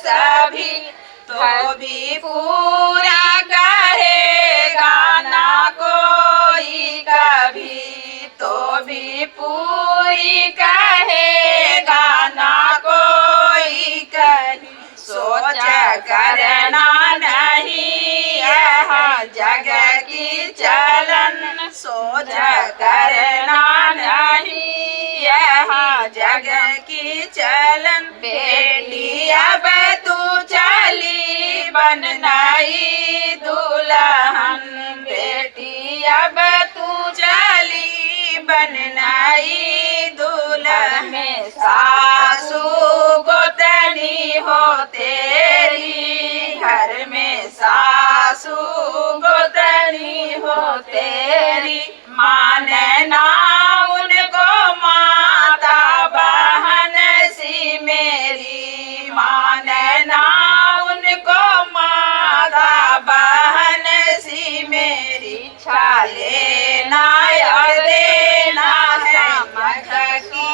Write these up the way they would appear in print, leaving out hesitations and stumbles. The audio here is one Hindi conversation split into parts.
सभी तो भी पूरा कहेगा ना कोई कभी, तो भी पूरी कहेगा ना कोई कभी। सोच करना नहीं यह जग की चलन, सोच करना नहीं यह जग की चलन। बेटी अब तू चली बन नई दुल्हन, बेटी अब तू चली बन नई दुल्हन। में सासू गोतनी हो तेरी, घर में सासू गोतनी हो तेरी। माने ना उनको माता बहन सी मेरी, माने ना उनको माता बहन सी मेरी। छाले ना यार देना है समझ की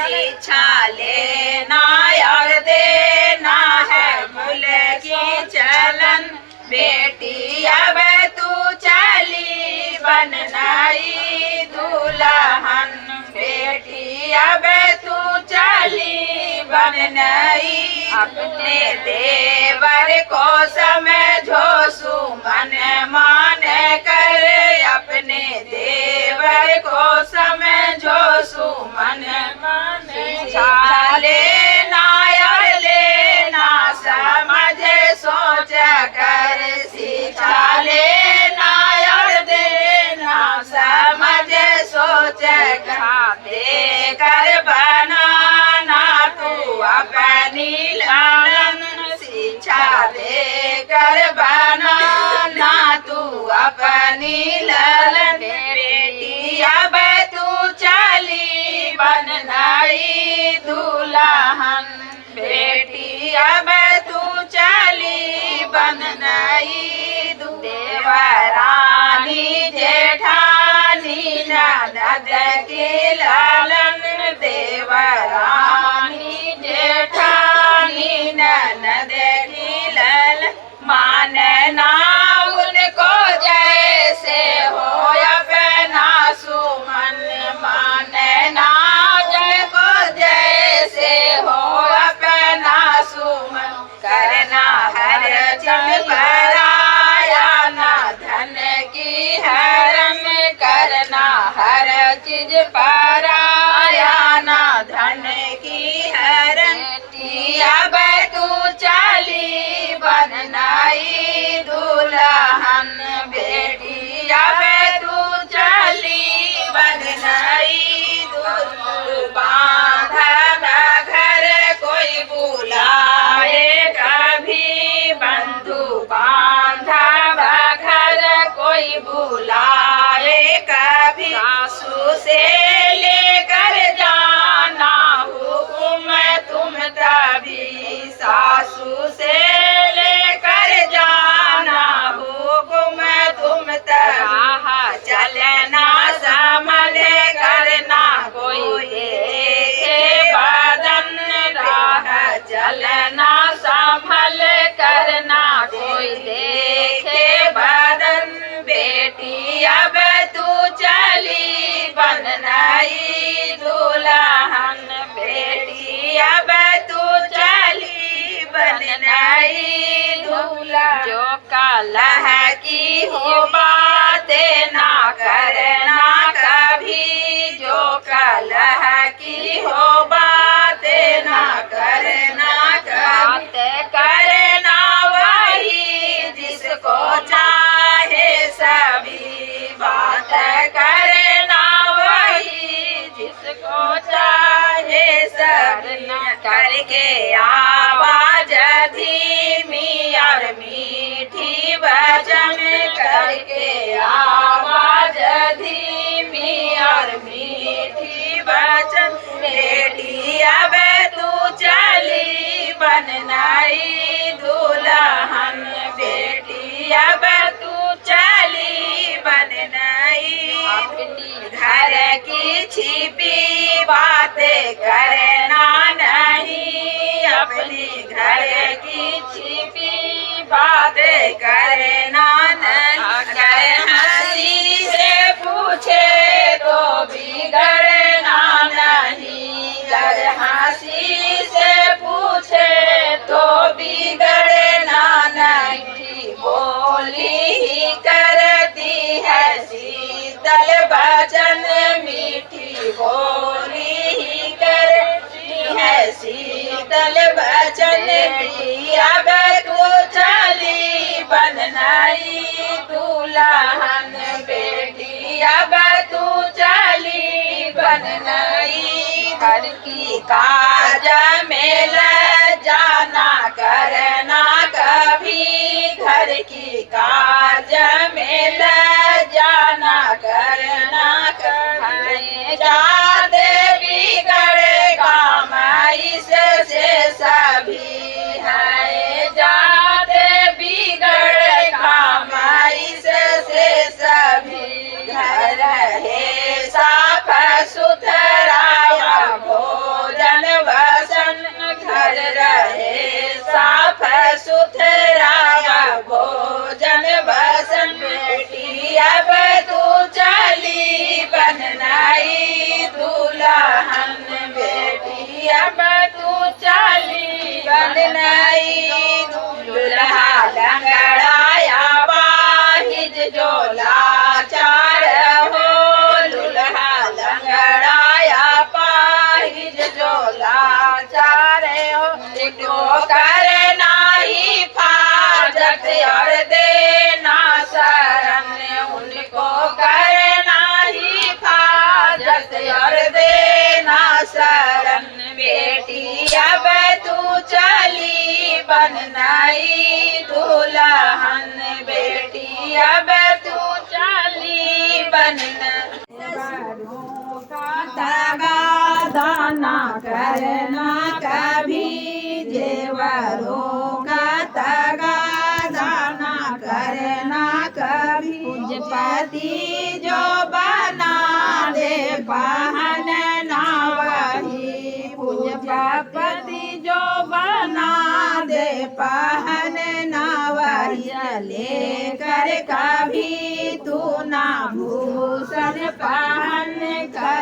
शिक्षा लेना यार देना है मूल की चलन। बेटी अब तू चली बन नई दुल्हन, बेटी अब तू चली बन नई। अपने देवर को समझो सुमन मान कर, अपने देवर को समझो सुमन मान। शिक्षा लेना यार लेना समझ सोच कर, शिक्षा लेना यार देना समझ सोच कर। दे कर बनाना तू अपनी लालन, शिक्षा दे कर बनाना तू अपनी लालन। बेटी अब तू चली बन नई दुल्हन, बेटी अब तू चली बन नई दुल्हन। देवरानी जेठानी ननद की लालन, देवरानी जेठानी ननद की लालन। माने ना उनको जैसे हो अपना सुमन, माने ना उनको जैसे हो अपना सुमन। करना हर चीज पराया ना धन की हरन, करना हर चीज पराया ना धन की हरन। अब तू चली बन नई दुल्हन, बेटी अब तू चली बन नई दुल्हन। बांधा घर कोई बुलाए कभी बंधु, बांधा घर कोई बुलाए कभी। सासू से लेकर जाना हुकुम तुम तभी, सासू से लेकर जाना हुकुम तुम तभी। चलना संभल करना कोई देखे बदन, राह चलना संभल करना कोई देखे बदन। बेटी अब तू चली बन नई दुल्हन, बेटी अब तू चली बन नई दुल्हन। जो कलह की हो बातें ना करना कभी, जो कलह की हो बातें ना करना कभी। बात करना वही जिसको चाहे सभी, बात करना वही जिसको चाहे सभी। करके आवाज धीमी और मीठी वचन, करके आवाज धीमी और मीठी वचन। बेटी अब तू चली बन नई दुल्हन, बेटी अब तू चली बन नई। अपनी घर की छिपी बातें करना नहीं, अपनी घर करे नानन, अगर हंसी से पूछे तो बिगड़ना नहीं, अगर हंसी से पूछे तो बिगड़ना नहीं। बोली ही करती है शीतल वचन मीठी, बोली ही करती है शीतल वचन मीठी। अब तू चली बन नई दुल्हन बेटी, अब तू चली बन नई। घर की काज में लग जाना करना कभी, घर की काज में लग जाना करना कभी। जाते बिगड़े काम इससे सभी है, जाते बिगड़े काम इससे सभी। घर रहे साफ सुथरा भोजन वसन, घर रहे साफ सुथरा भोजन वसन। बेटी अब तू चली बन नई दुल्हन बेटी, अब तू चली बन नई। दुल्हा लंगड़ाया पाहिज जो लाचार हो, दुल्हा लंगड़ाया पाहिज जो लाचार हो। तो करना ही फाजत और देना शरण, उनको करना ही फाजत और देना शरण। बेटी अब तू चली बन नई दुल्हन बेटी, अब तू चली बन नई। दाना करना कभी, जेवरों का तगादाना करना कभी। पूज्यपति जो बना दे बहन ना वही, पूज्यपति जो बना दे बहन ना वही। लेकर कभी तू ना भूषण पहन कर,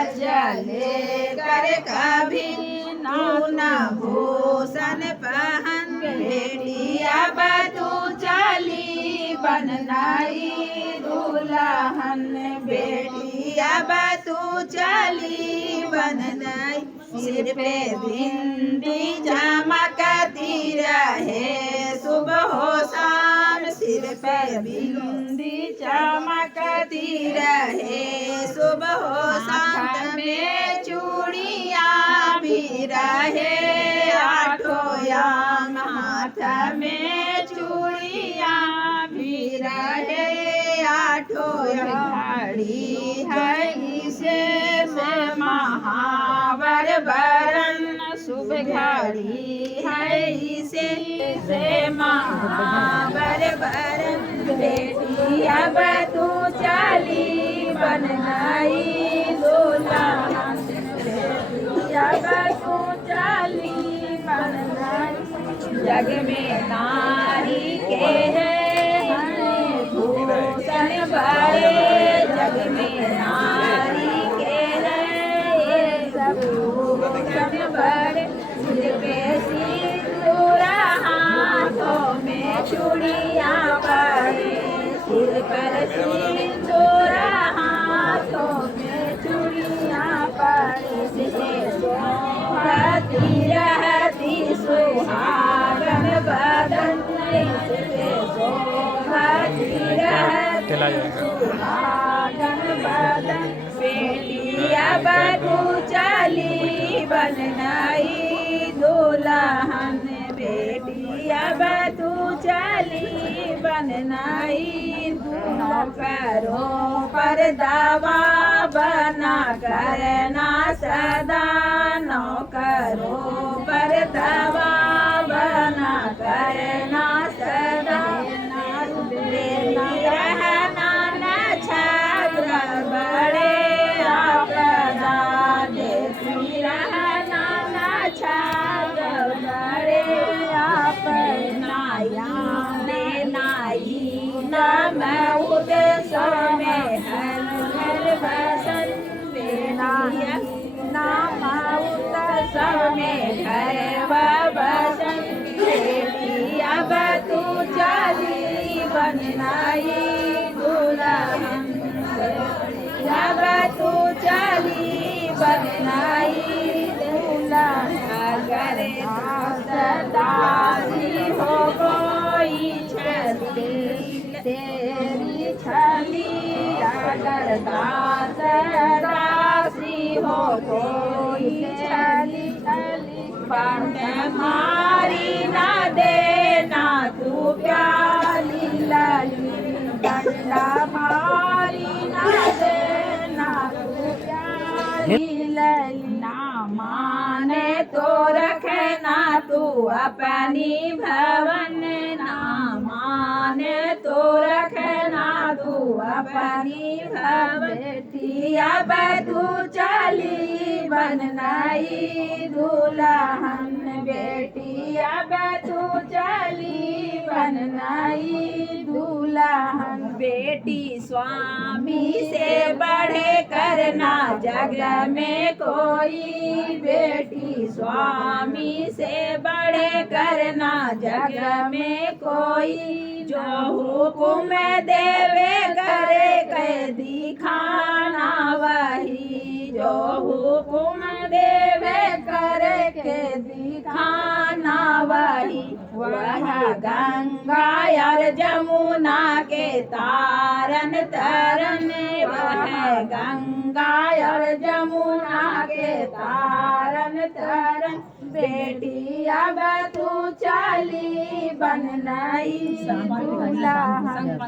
लेकर कभी तू ना भूषण पहन। बेटी अब तू चली बन नई दुल्हन बेटी, अब तू चली बन नई। सिर पे बिंदी चमकती रहे सुबह हो शाम, सिर पे बिंदी चमकती रहे सुबह हो शाम। में चूड़ियाँ भी रहे आठों याम, हाथ में चूड़ियाँ भी रहे आठों घड़ी है इसे महावर वरन, शुभ घड़ी है इसे महावर वरन। बेटी अब तू चली बन नई दुल्हन बेटी, अब तू चली बन नई। जग में नारी के हैं भूषण बड़े, जग में नारी के हैं ये सब भूषण बड़े। सिर पे सिंदूर हाथों में चूड़ियाँ पड़े, सिर पर सिंदूर हाथों में चूड़ियाँ पड़े। सोहती रहती सुहागन बदन, सोहती रहती सुहागन बदन। बेटी अब तू चली बन नई दुल्हन बेटी, अब तू चली बन नई। नौकरों पर दावा बना करना सदा, नौकरों पर दावा बना करना सदा। रहना न छात्र बड़े आपदा, देती रहना न छात्र बड़े आपदा। नाया में घर बसन बेटी अब तू चली बननाई दुल्हन अब तू चली बननाई दुल्हन अगर दासी हो कोई छली तेरी छली अगर दासी हो कोई छली छली पंड मारी ना देना तू प्याली लली डंडा मारी ना देना तू प्याली लली ना माने तो रखना तू अपनी भवन ना माने तो रखना तू अपनी बेटी अब तू चली बननाई दुल्हन बेटी अब तू चली बननाई दुल्हन बेटी स्वामी से बढ़े करना जग में कोई बेटी स्वामी से बढ़े करना जग में कोई जो हुक्म देवे करे कैदी खाना वही जो हुक्म देवे करे कैदी खाना वही वह गंगा और जमुना के तारन तरन वह गंगा और जमुना के तारन तरन बेटी अब तू चली बननाई दुल्हन